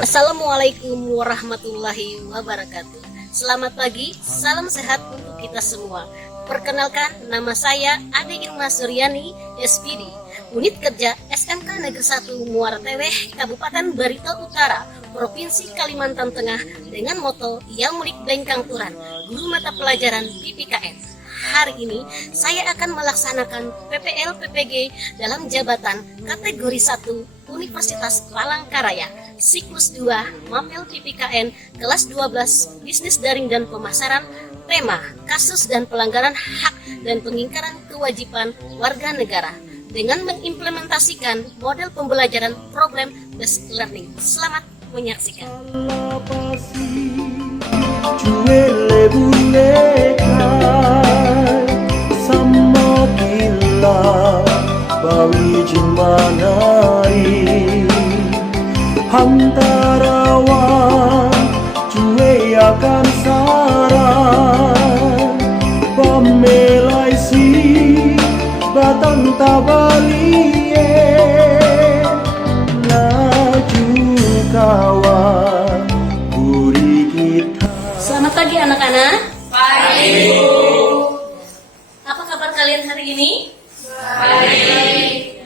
Assalamualaikum warahmatullahi wabarakatuh. Selamat pagi, salam sehat untuk kita semua. Perkenalkan, nama saya Ade Irma Suryani, SPD, Unit Kerja SMK Negeri 1 Muara Teweh, Kabupaten Barito Utara, Provinsi Kalimantan Tengah, dengan moto Yang Mulik Bengkang Turan, guru mata pelajaran PPKN. Hari ini saya akan melaksanakan PPL PPG dalam jabatan kategori 1 Universitas Palangkaraya, siklus 2 Mapel PPKN kelas 12 Bisnis Daring dan Pemasaran, tema kasus dan pelanggaran hak dan pengingkaran kewajiban warga negara dengan mengimplementasikan model pembelajaran problem based learning. Selamat menyaksikan. Hantarawan cuy akan saran pemelai si batang tabalie laju kawan buri kita. Selamat pagi anak-anak. Pagi. Apa kabar kalian hari ini? Baik.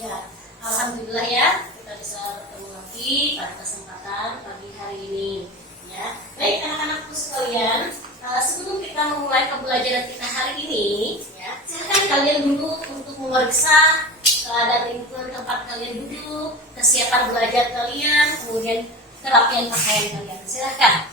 Ya, alhamdulillah ya, kita bisa bertemu lagi pada kesempatan pagi hari ini. Ya, baik anak-anakku sekalian, sebelum kita memulai pembelajaran kita hari ini, ya, silakan kalian dulu untuk memeriksa keadaan lingkungan tempat kalian duduk, kesiapan belajar kalian, kemudian kerapian pakaian kalian. Silakan.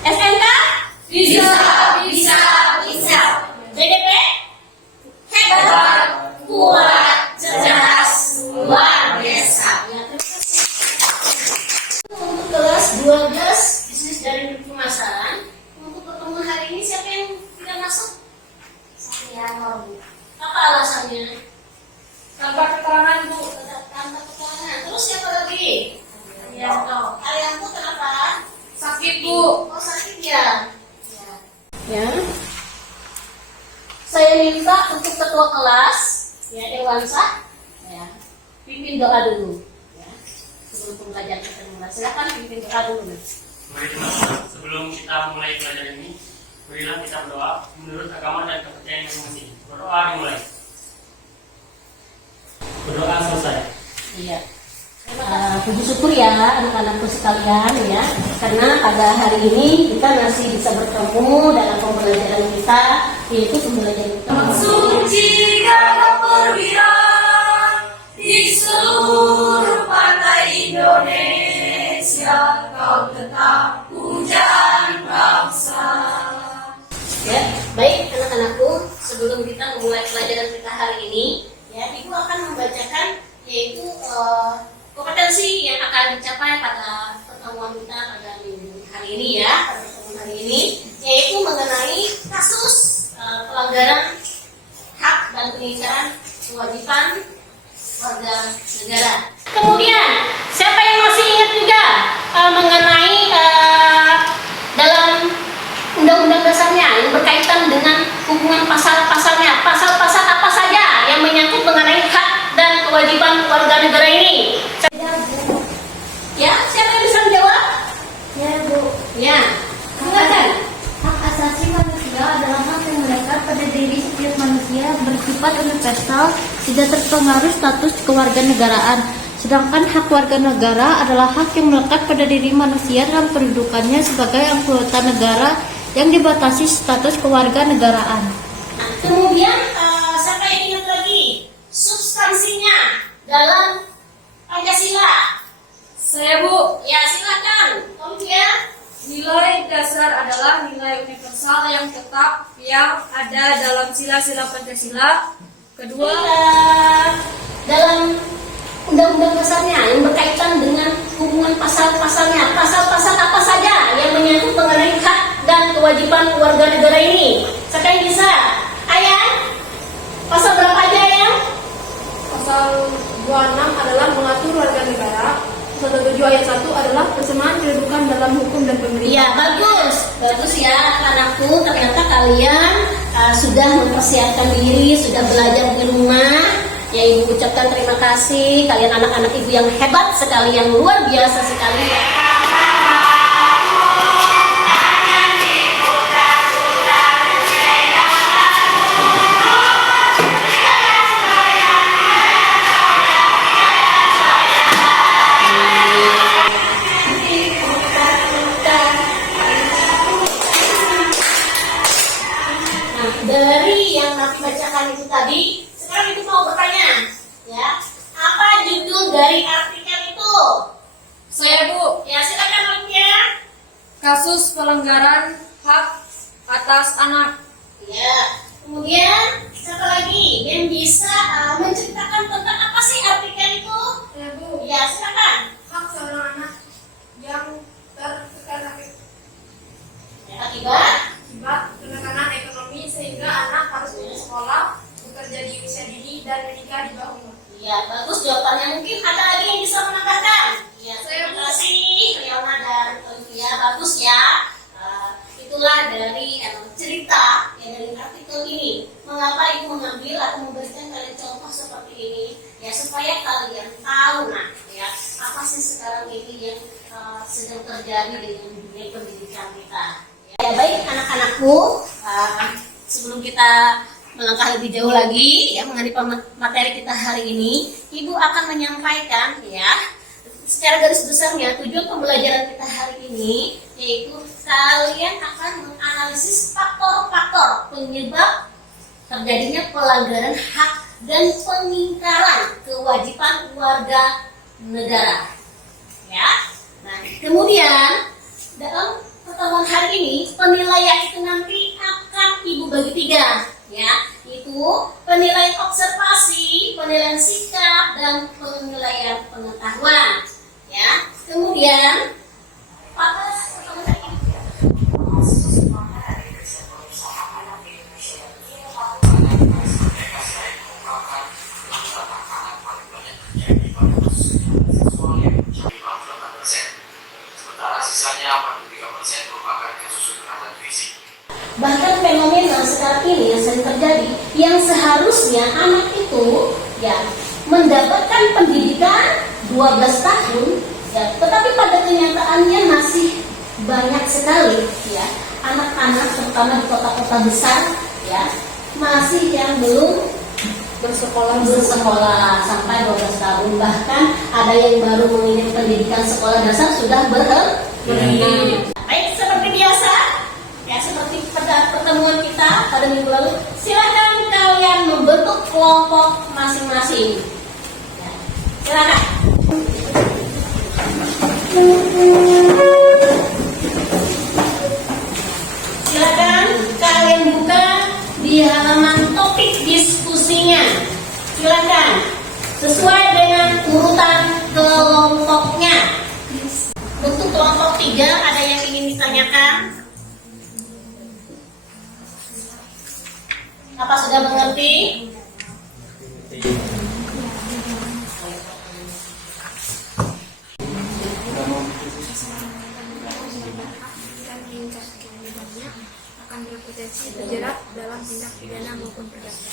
SMK? Bisa. BDP? Hebat, kuat, cerdas, luar biasa. Ya, terima kasih. Untuk kelas 12 bisnis dari pemasaran, untuk pertemuan hari ini siapa yang tidak masuk? Saya Bu. Apa alasannya? Tanpa keterangan, Bu. Tanpa keterangan. Terus siapa lagi? Arianto. Arianto kenapa? Sakit, Bu. Oh, sakit ya? Ya. Saya minta untuk ketua kelas, ya Dewansa, ya, pimpin doa dulu, ya, sebelum pembelajaran kita mulai. Silakan pimpin doa dulu. Mari teman-teman, sebelum kita mulai pelajaran ini, marilah kita berdoa menurut agama dan kepercayaan masing-masing. Berdoa dimulai. Berdoa selesai. Iya. Puji syukur ya anak-anakku sekalian ya, karena pada hari ini kita masih bisa bertemu dalam pembelajaran kita, yaitu pembelajaran kita. Suci dalam perwira di seluruh pantai Indonesia, kau tetap pujaan bangsa. Ya, baik anak-anakku, sebelum kita memulai pelajaran kita hari ini, ya, Ibu akan membacakan yaitu kompetensi yang akan dicapai pada pertemuan kita pada minggu hari ini ya, pada pertemuan hari ini, yaitu mengenai kasus pelanggaran hak dan pengingkaran kewajiban warga negara. Kemudian siapa yang masih ingat juga mengenai dalam undang-undang dasarnya yang berkaitan dengan hubungan pasal-pasalnya, pasal-pasal apa saja yang menyangkut mengenai hak dan kewajiban warga negara ini? Ya, siapa yang bisa menjawab? Ya, Bu. Ya, silakan. Hak asasi manusia adalah hak yang melekat pada diri setiap manusia, bersifat universal, tidak terpengaruh status kewarganegaraan. Sedangkan hak warga negara adalah hak yang melekat pada diri manusia dalam kedudukannya sebagai anggota negara yang dibatasi status kewarganegaraan. Nah, kemudian siapa yang ingat lagi substansinya dalam Pancasila? Saya, Bu. Ya, silakan. Kemudian Nilai dasar adalah nilai universal yang tetap yang ada dalam sila-sila Pancasila. Kedua, dalam undang-undang dasarnya yang berkaitan dengan hubungan pasal-pasalnya, pasal-pasal apa saja yang menyangkut mengenai hak dan kewajiban warga negara ini? Siapa yang bisa? Ayah, pasal berapa aja ya? pasal 26 adalah mengatur warga negara. Pasal 7 ayat 1 adalah persamaan kedudukan dalam hukum dan pemerintahan. Iya, bagus ya anak-anakku. Ternyata kalian sudah mempersiapkan diri, sudah belajar di rumah. Ya, Ibu ucapkan terima kasih. Kalian anak-anak Ibu yang hebat sekali, yang luar biasa sekali. Nah, dari yang Nafi bacakan itu tadi, sekarang Ibu mau bertanya, ya, apa judul dari artikel itu? Saya Bu, Ya, silakan Olivia. kasus pelanggaran hak atas anak. Ya, kemudian satu lagi yang bisa menceritakan tentang apa sih artikel itu? Ya Bu, Ya, silakan. hak seorang anak yang tertekan Ya, akibat akibat penekanan ekonomi sehingga anak harus putus sekolah, bekerja di usia dini dan menikah di bawah umur. ya, bagus jawabannya. Mungkin ada lagi yang bisa menambahkan? Ya, terima kasih Riona dan Olivia. Bagus ya. Itulah dari cerita ya, dari artikel ini. Mengapa Ibu mengambil atau memberikan kalian contoh seperti ini? Ya, supaya kalian tahu ya, apa sih sekarang ini yang sedang terjadi dengan dunia pendidikan kita. Ya, baik anak-anakku, sebelum kita melangkah lebih jauh lagi ya mengenai materi kita hari ini, Ibu akan menyampaikan ya secara garis besarnya tujuan pembelajaran kita hari ini, yaitu kalian akan menganalisis faktor-faktor penyebab terjadinya pelanggaran hak dan pengingkaran kewajiban warga negara. Ya. Nah, kemudian dalam pertemuan hari ini penilaian itu nanti akan Ibu bagi 3 ya, itu penilaian observasi, penilaian sikap, dan penilaian pengetahuan ya. Kemudian pada pertemuan hari ini sementara sisanya 43% merupakan kasus kekerasan fisik. bahkan fenomena sekarang ini yang sering terjadi, yang seharusnya anak itu ya mendapatkan pendidikan 12 tahun ya, tetapi pada kenyataannya masih banyak sekali ya anak-anak terutama di kota-kota besar ya masih yang belum bersekolah sampai 12 tahun, bahkan ada yang baru menginjak pendidikan sekolah dasar sudah berhenti. Baik, seperti biasa ya, seperti pada pertemuan kita pada minggu lalu, silakan kalian membentuk kelompok masing-masing ya, silakan. Silakan kalian buka di halaman topik diskusinya. Silakan sesuai dengan urutan kelompoknya. Untuk kelompok 3 ada yang ingin ditanyakan? Apa sudah mengerti? Akan berpotensi terjerat dalam tindak pidana maupun perdata.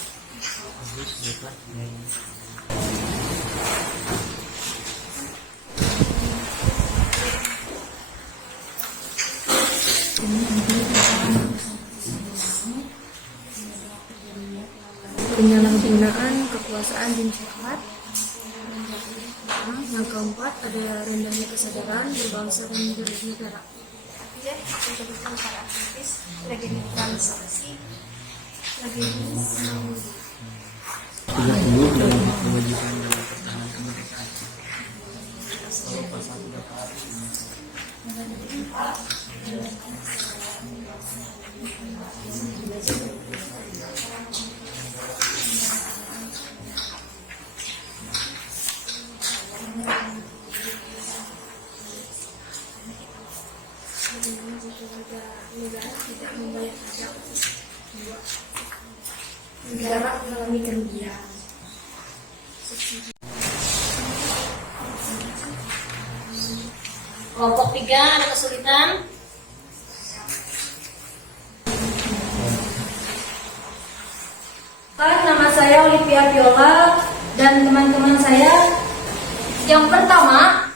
Penyalahgunaan kekuasaan dan syahwat. Yang keempat ada rendahnya kesadaran berbangsa dan bernegara. Pencabutan para aktivis, radikalisasi, negara tidak membayar pajak, negara mengalami kerugian. Kelompok 3 ada kesulitan? saya Olivia Viola dan teman-teman saya. Yang pertama,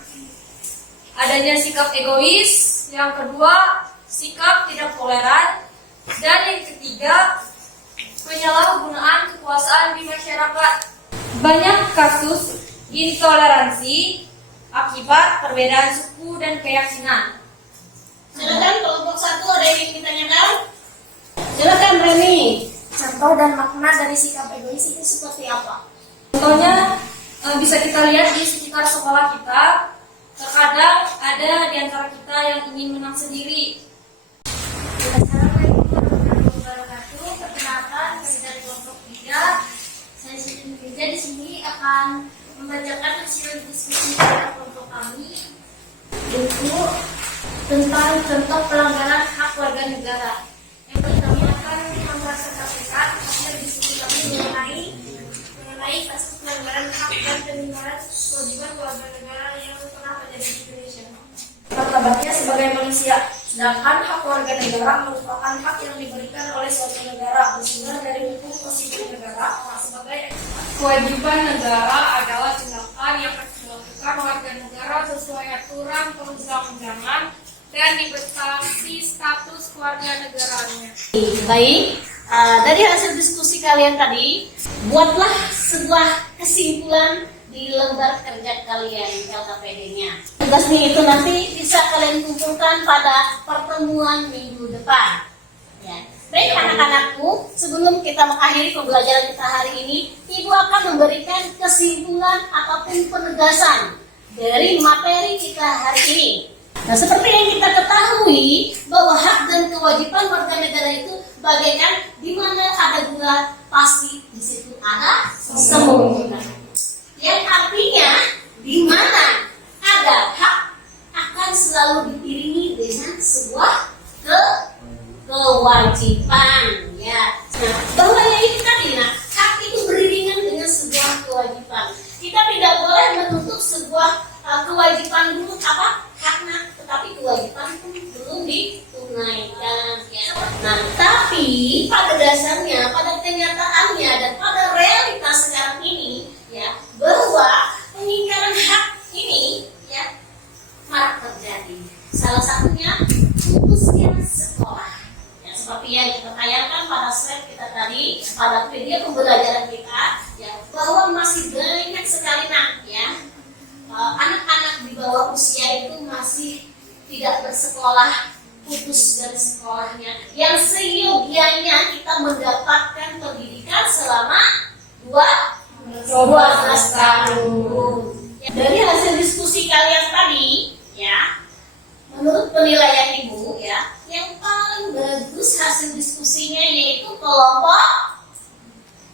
adanya sikap egois. Yang kedua, sikap tidak toleran. Dan yang ketiga, penyalahgunaan kekuasaan di masyarakat. Banyak kasus intoleransi akibat perbedaan suku dan keyakinan. Silakan kelompok 1 ada yang ingin ditanyakan? Silakan Reni. Contoh dan makna dari sikap egois itu seperti apa? Contohnya bisa kita lihat di sekitar sekolah kita. Terkadang ada di antara kita yang ingin menang sendiri. Assalamualaikum warahmatullahi wabarakatuh. Perkenalkan, saya dari kelompok 3. Saya Siti Firza di sini akan membacakan hasil diskusi dari kelompok kami, yaitu tentang contoh pelanggaran hak warga negara. Yang pertama akan merasa KPK hasil diskusi kami mengenai kasus pelanggaran hak dan penyelenggara kewajiban warga negara yang pernah terjadi di Indonesia. Martabatnya sebagai manusia, sedangkan hak warga negara merupakan hak yang diberikan oleh suatu negara bersumber dari hukum positif negara sebagai Kewajiban negara adalah tindakan yang harus dilakukan warga negara sesuai aturan perundang-undangan dan dibatasi status keluarga negaranya. Baik, dari hasil diskusi kalian tadi, buatlah sebuah kesimpulan di lembar kerja kalian LKPD-nya. Tugasnya itu nanti bisa kalian kumpulkan pada pertemuan minggu depan. Ya. Baik anak-anakku, sebelum kita mengakhiri pembelajaran kita hari ini, Ibu akan memberikan kesimpulan ataupun penegasan dari materi kita hari ini. Nah, seperti yang kita ketahui bahwa hak dan kewajiban warga negara itu bagaikan di mana ada gula pasti di situ ada semut. Yang artinya di mana ada hak akan selalu diiringi dengan sebuah kewajiban, ya. Nah, bahwa ini tadi, hak itu beriringan dengan sebuah kewajiban. Kita tidak boleh menuntut sebuah kewajiban dulu haknya, tetapi kewajiban pun belum ditunaikan, ya. Nah, tapi pada dasarnya, pada kenyataannya dan pada realitas sekarang ini, ya, bahwa pengingkaran hak ini, ya, marak terjadi. Salah satunya putusnya sekolah. Seperti yang kita tayangkan pada slide kita tadi, pada video pembelajaran kita, ya, bahwa masih banyak sekali anak-anak di bawah usia itu masih tidak bersekolah, putus dari sekolahnya, yang seyogianya kita mendapatkan pendidikan selama 12 tahun. Ya, dari hasil diskusi kalian tadi, ya, menurut penilaian Ibu, ya, yang paling bagus hasil diskusinya yaitu kelompok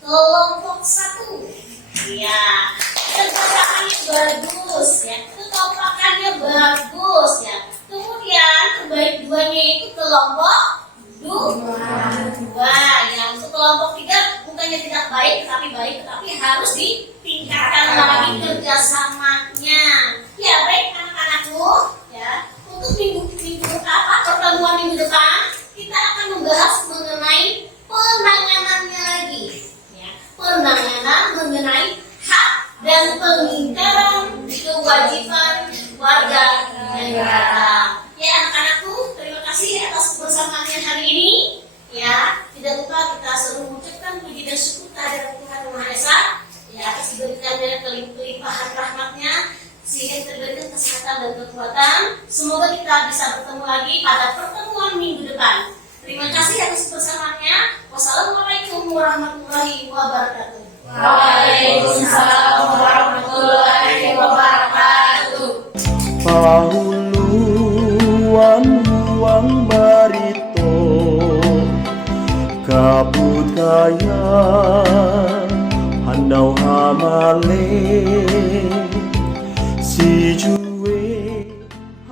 1. Ya, kekompakannya bagus, ya, kekompakannya bagus, ya. Kemudian terbaik 2-nya itu kelompok 2. Ya, untuk kelompok 3 bukannya tidak baik, tetapi harus ditingkatkan lagi kerjasamanya. Ya, baik anak-anakku, ya. Untuk pertemuan minggu depan kita akan membahas mengenai penanganannya lagi, ya. Penanganan mengenai hak dan pengingkaran kewajiban warga negara. Ya anak-anakku, terima kasih atas kebersamaannya hari ini. Ya, tidak lupa kita selalu mengucapkan puji dan syukur kehadirat Tuhan Yang Maha Esa, ya, atas diberikannya kelimpahan rahmatnya, sehingga diberikan kesehatan dan kekuatan. Semoga kita bisa bertemu lagi pada pertemuan minggu depan. Terima kasih atas kebersamaannya. Wassalamualaikum warahmatullahi wabarakatuh. Waalaikumsalam warahmatullahi wabarakatuh. Pauluan huang barito kabut kaya handau hamale